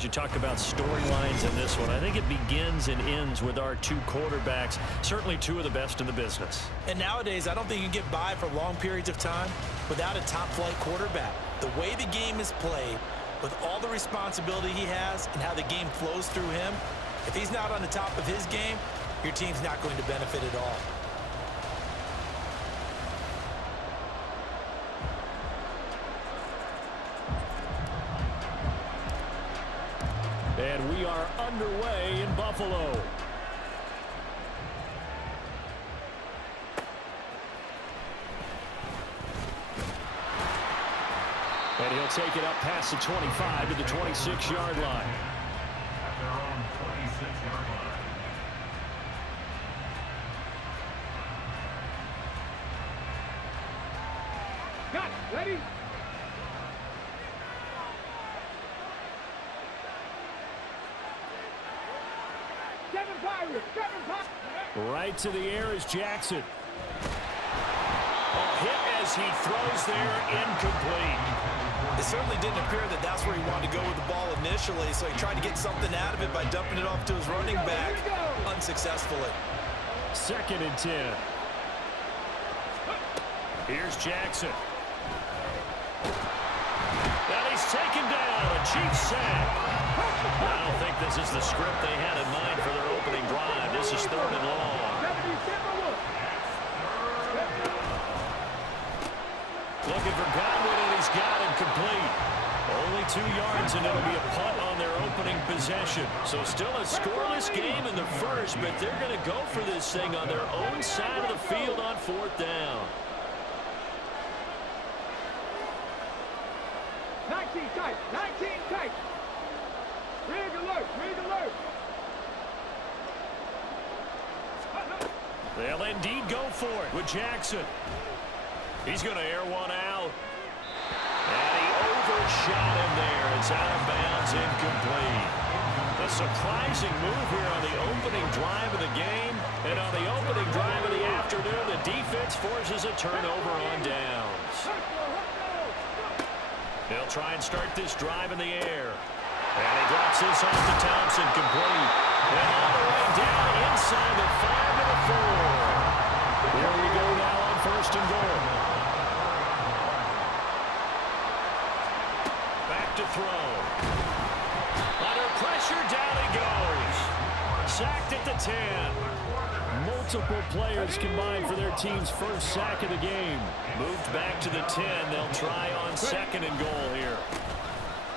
Charles, you talked about storylines in this one. I think it begins and ends with our two quarterbacks, certainly two of the best in the business. And nowadays, I don't think you can get by for long periods of time without a top-flight quarterback. The way the game is played, with all the responsibility he has and how the game flows through him, if he's not on the top of his game, your team's not going to benefit at all. And we are underway in Buffalo. And he'll take it up past the 25 to the 26-yard line. At their own 26-yard line. Got it. Ready? Right to the air is Jackson. A hit as he throws there, incomplete. It certainly didn't appear that that's where he wanted to go with the ball initially, so he tried to get something out of it by dumping it off to his running back unsuccessfully. 2nd and 10. Here's Jackson. And he's taken down. A Chiefs sack. I don't think this is the script they had in mind for their opening drive. This is 3rd and long. Looking for Godwin, and he's got him complete. Only 2 yards, and it'll be a punt on their opening possession. So still a scoreless game in the first, but they're going to go for this thing on their own side of the field on 4th down. 19 tight, 19 tight. Rig alert, rig alert. They'll indeed go for it with Jackson. He's going to air one out. And he overshot him there. It's out of bounds, incomplete. A surprising move here on the opening drive of the game. And on the opening drive of the afternoon, the defense forces a turnover on downs. They'll try and start this drive in the air. And he drops this off to Thompson, complete. And all the way down inside the 5 to the 4. Here we go now on 1st and goal. Back to throw. Under pressure, down he goes. Sacked at the 10. Multiple players combined for their team's first sack of the game. Moved back to the 10. They'll try on 2nd and goal here.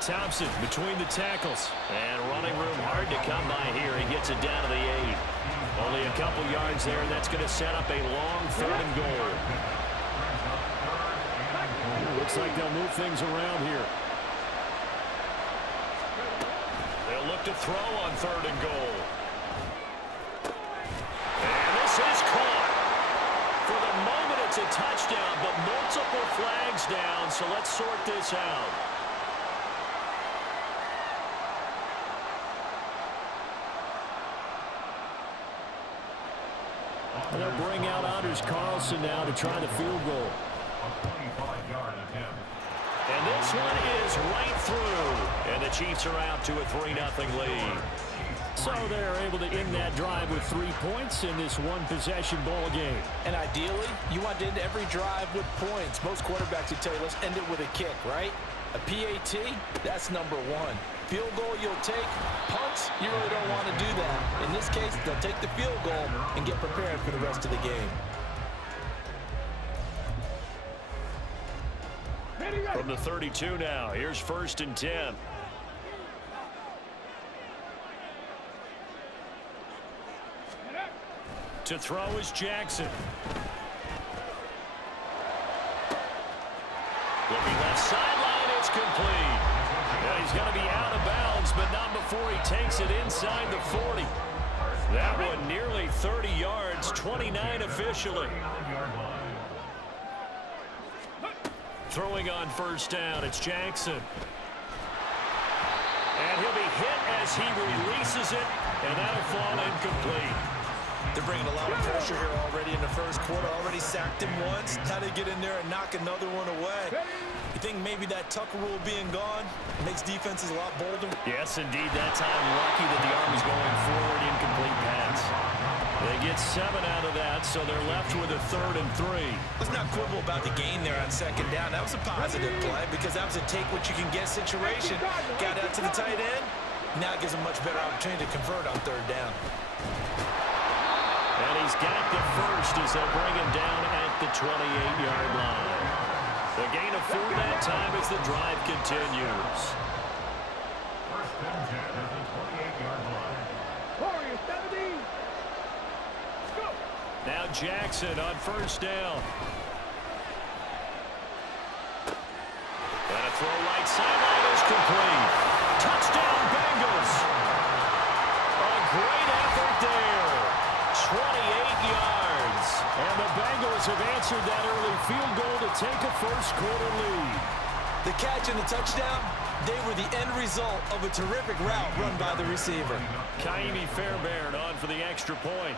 Thompson between the tackles. And running room hard to come by here. He gets it down to the 8. Only a couple yards there, and that's going to set up a long 3rd and goal. Looks like they'll move things around here. They'll look to throw on 3rd and goal. And this is caught. For the moment, it's a touchdown, but multiple flags down, so let's sort this out. And they'll bring out Anders Carlson now to try the field goal. A 25-yard attempt. And this one is right through. And the Chiefs are out to a 3-0 lead. So they're able to end that drive with 3 points in this one-possession ball game. And ideally, you want to end every drive with points. Most quarterbacks would tell you, let's end it with a kick, right? A PAT, that's number 1. Field goal you'll take. Punts, you really don't want to do that. In this case, they'll take the field goal and get prepared for the rest of the game. From the 32 now, here's 1st and 10. To throw is Jackson. Looking left sideline, it's complete. Now he's going to be out of bounds, but not before he takes it inside the 40. That one nearly 30 yards, 29 officially. Throwing on 1st down, it's Jackson. And he'll be hit as he releases it, and that'll fall incomplete. They're bringing a lot of pressure here already in the first quarter. Already sacked him once. Now they get in there and knock another one away. You think maybe that Tucker rule being gone makes defenses a lot bolder? Yes, indeed. That time, lucky that the arm is going forward. Incomplete pass. They get 7 out of that, so they're left with a 3rd and 3. Let's not quibble about the gain there on 2nd down. That was a positive play because that was a take-what-you-can-get situation. Got out to the tight end. Now it gives them much better opportunity to convert on 3rd down. And he's got the first as they'll bring him down at the 28-yard line. The gain of 4 that time as the drive continues. First and 10 at the 28-yard line. Warriors 17. Go. Now Jackson on 1st down. And a throw right sideline is complete. Touchdown Bengals. A great effort there. 28 yards. And the Bengals have answered that early field goal to take a first-quarter lead. The catch and the touchdown, they were the end result of a terrific route run by the receiver. Kaimi Fairbairn on for the extra point.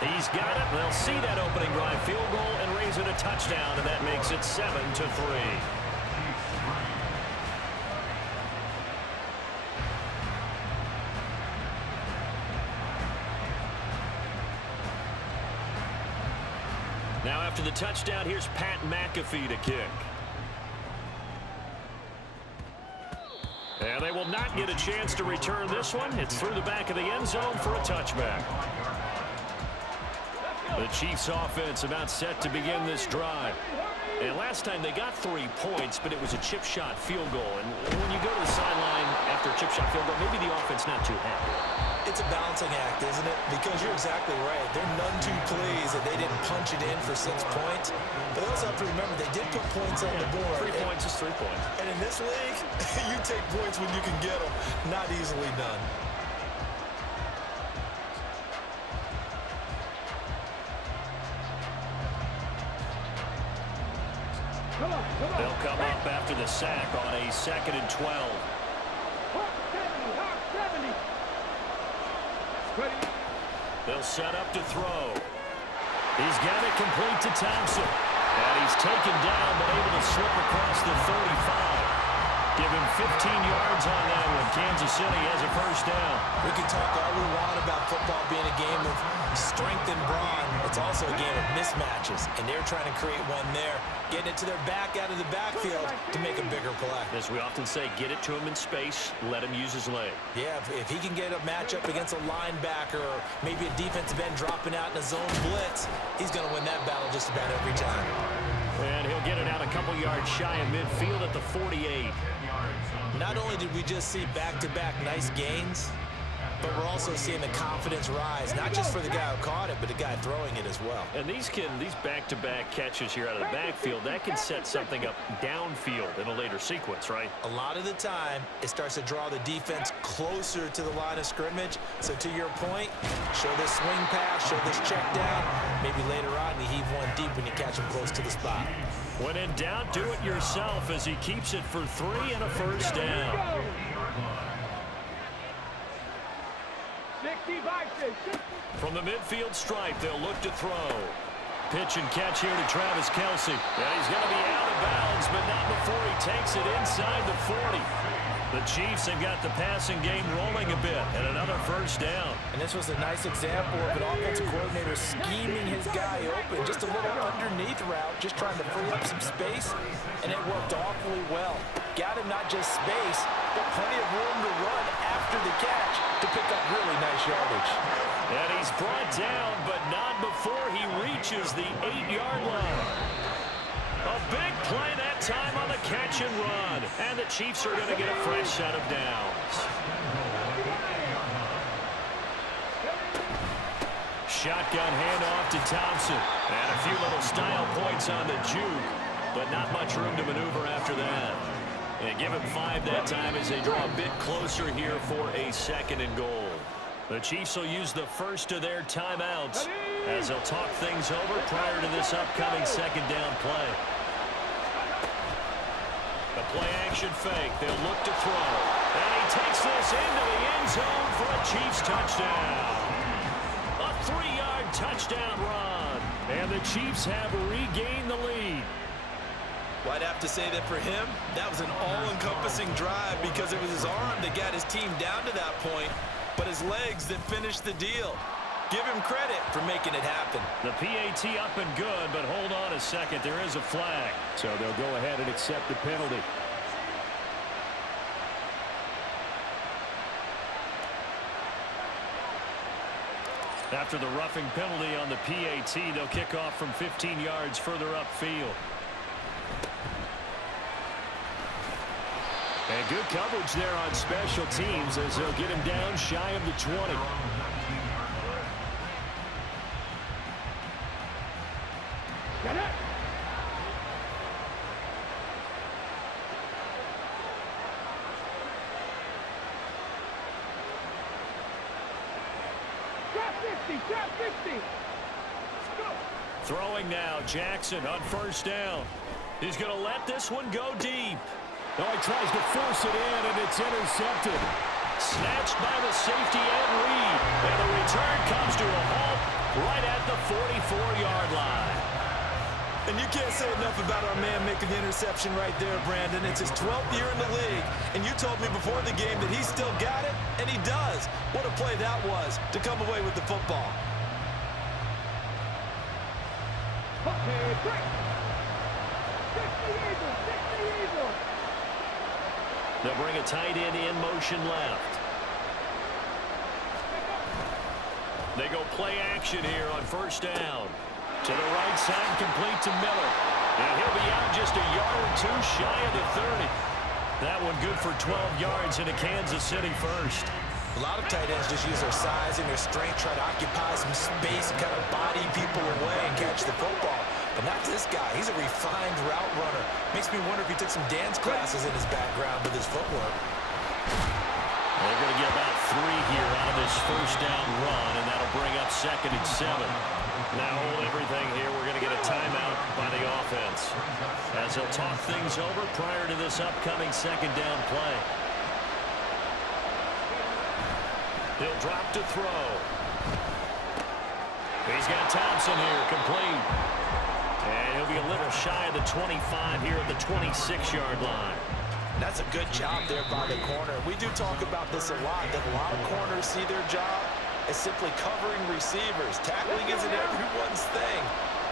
He's got it. They'll see that opening drive field goal and raise it a touchdown, and that makes it 7-3. Now after the touchdown, here's Pat McAfee to kick. And they will not get a chance to return this one. It's through the back of the end zone for a touchback. The Chiefs offense about set to begin this drive. And last time they got 3 points, but it was a chip shot field goal. And when you go to the sideline after a chip shot field goal, maybe the offense not too happy. It's a balancing act, isn't it? Because you're exactly right. They're none too pleased that they didn't punch it in for 6 points. But they also have to remember they did put points on the board. 3 points is 3 points. And in this league, you take points when you can get them. Not easily done. They'll come up after the sack on a 2nd and 12. They'll set up to throw. He's got it complete to Thompson. And he's taken down but able to slip across the 35. Give him 15 yards on that one. Kansas City has a first down. We can talk all we want about football being a game of strength and brawn. It's also a game of mismatches, and they're trying to create one there, getting it to their back out of the backfield to make a bigger play. As we often say, get it to him in space, let him use his leg. Yeah, if he can get a matchup against a linebacker or maybe a defensive end dropping out in a zone blitz, he's going to win that battle just about every time. And he'll get it out a couple yards shy of midfield at the 48. Not only did we just see back-to-back nice gains, but we're also seeing the confidence rise, not just for the guy who caught it, but the guy throwing it as well. And these back-to-back catches here out of the backfield, that can set something up downfield in a later sequence, right? A lot of the time, it starts to draw the defense closer to the line of scrimmage. So to your point, show this swing pass, show this check down. Maybe later on you heave one deep when you catch him close to the spot. When in doubt, do it yourself as he keeps it for 3 and a first down. From the midfield stripe, they'll look to throw. Pitch and catch here to Travis Kelce. And he's going to be out of bounds, but not before he takes it inside the 40. The Chiefs have got the passing game rolling a bit, and another first down. And this was a nice example of an offensive coordinator scheming his guy open. Just a little underneath route, just trying to free up some space, and it worked awfully well. Got him not just space, but plenty of room to run after the catch to pick up really nice yardage. And he's brought down, but not before he reaches the 8-yard line. A big play that time on the catch and run. And the Chiefs are going to get a fresh set of downs. Shotgun handoff to Thompson. And a few little style points on the juke, but not much room to maneuver after that. And give him 5 that time as they draw a bit closer here for a 2nd and goal. The Chiefs will use the first of their timeouts as they'll talk things over prior to this upcoming 2nd down play. The play action fake. They'll look to throw. And he takes this into the end zone for a Chiefs touchdown. A 3-yard touchdown run. And the Chiefs have regained the lead. Well, I'd have to say that for him, that was an all-encompassing drive because it was his arm that got his team down to that point, but his legs that finished the deal. Give him credit for making it happen. The PAT up and good, but hold on a second. There is a flag. So they'll go ahead and accept the penalty. After the roughing penalty on the PAT, they'll kick off from 15 yards further upfield. And good coverage there on special teams as they'll get him down shy of the 20. Get it. Drop 50, drop 50. Go. Throwing now, Jackson on first down. He's going to let this one go deep. Oh, he tries to force it in, and it's intercepted. Snatched by the safety Ed Reed. And the return comes to a halt right at the 44-yard line. And you can't say enough about our man making the interception right there, Brandon. It's his 12th year in the league, and you told me before the game that he still got it, and he does. What a play that was to come away with the football. Okay, break. 60 Eagles, 60 Eagles. They'll bring a tight end in motion left. They go play action here on first down. To the right side, complete to Miller. And he'll be out just a yard or two shy of the 30. That one good for 12 yards into Kansas City first. A lot of tight ends just use their size and their strength, try to occupy some space and kind of body people away and catch the football. But not this guy. He's a refined route runner. Makes me wonder if he took some dance classes in his background with his footwork. They're going to get about 3 here out of this first down run, and that'll bring up 2nd and 7. Now hold everything here. We're going to get a timeout by the offense as they'll talk things over prior to this upcoming 2nd down play. He'll drop to throw. He's got Thompson here, complete. And he'll be a little shy of the 25 here at the 26-yard line. That's a good job there by the corner. We do talk about this a lot, that a lot of corners see their job as simply covering receivers. Tackling isn't everyone's thing.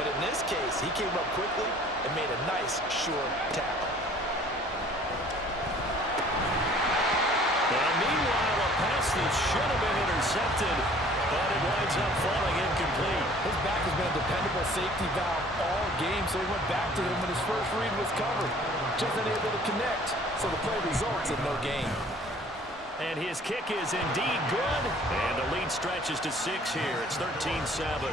But in this case, he came up quickly and made a nice, sure tackle. And meanwhile, a pass that should have been intercepted, but it winds up falling incomplete. His back has been a dependable safety valve all game, so he went back to him when his first read was covered. Just unable to connect, so the play results in no gain. And his kick is indeed good, and the lead stretches to 6 here. It's 13-7.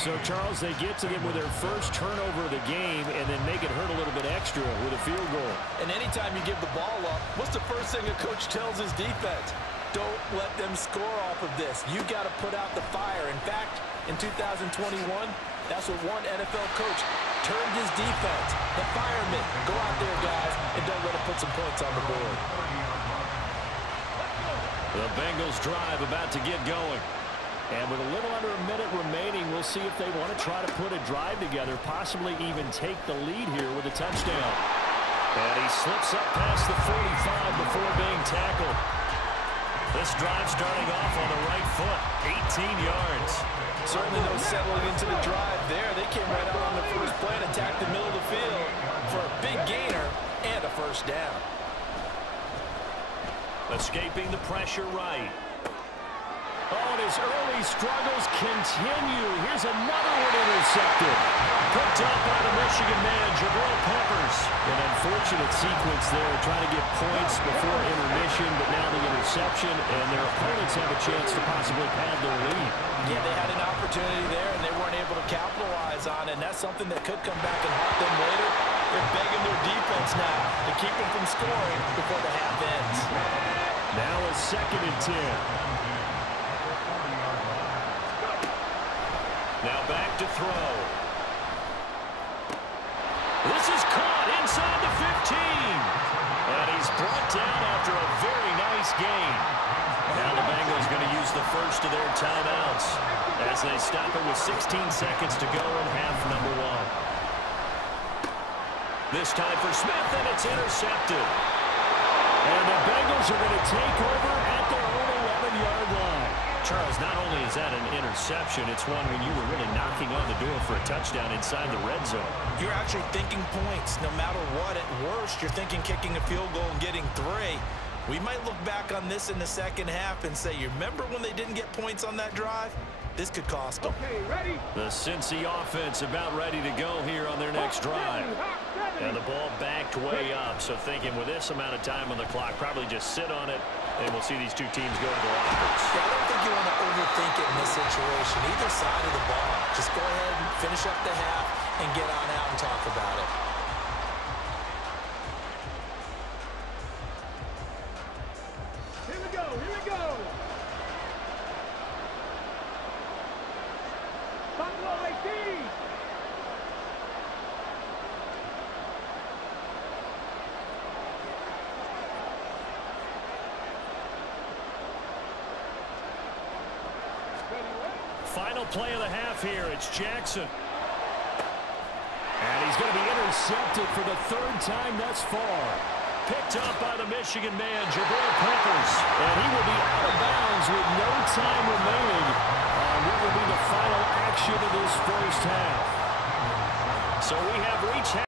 So, Charles, they get to them with their first turnover of the game and then make it hurt a little bit extra with a field goal. And anytime you give the ball up, what's the first thing a coach tells his defense? Don't let them score off of this. You got to put out the fire. In fact, in 2021, that's what one NFL coach turned his defense. The firemen. Go out there, guys, and don't let them put some points on the board. The Bengals drive about to get going. And with a little under a minute remaining, we'll see if they want to try to put a drive together, possibly even take the lead here with a touchdown. And he slips up past the 45 before being tackled. This drive starting off on the right foot, 18 yards. Certainly no settling into the drive there. They came right out on the first play and attacked the middle of the field for a big gainer and a first down. Escaping the pressure right. Oh, and his early struggles continue. Here's another one intercepted. Picked up by the Michigan man, Jabril Peppers. An unfortunate sequence there, trying to get points before intermission, but now the interception, and their opponents have a chance to possibly pad their lead. Yeah, they had an opportunity there, and they weren't able to capitalize on it, and that's something that could come back and haunt them later. They're begging their defense now to keep them from scoring before the half ends. Now a 2nd and 10. Now back to throw. This is caught inside the 15. And he's brought down after a very nice gain. Now the Bengals going to use the first of their timeouts as they stop it with 16 seconds to go in half number one. This time for Smith, and it's intercepted. And the Bengals are going to take over at their own 11-yard line. Charles, not only is that an interception, it's one when you were really knocking on the door for a touchdown inside the red zone. You're actually thinking points. No matter what, at worst, you're thinking kicking a field goal and getting 3. We might look back on this in the second half and say, you remember when they didn't get points on that drive? This could cost them. Okay, ready? The Cincy offense about ready to go here on their next drive. And the ball backed way up, so thinking with this amount of time on the clock, probably just sit on it, and we'll see these two teams go to the lockers. Yeah, I don't think you want to overthink it in this situation. Either side of the ball. Just go ahead and finish up the half and get on out and talk about it. Here we go, here we go. Buffalo 18. Final play of the half here. It's Jackson. And he's going to be intercepted for the 3rd time thus far. Picked up by the Michigan man, Jabril Peppers. And he will be out of bounds with no time remaining on what will be the final action of this first half. So we have reached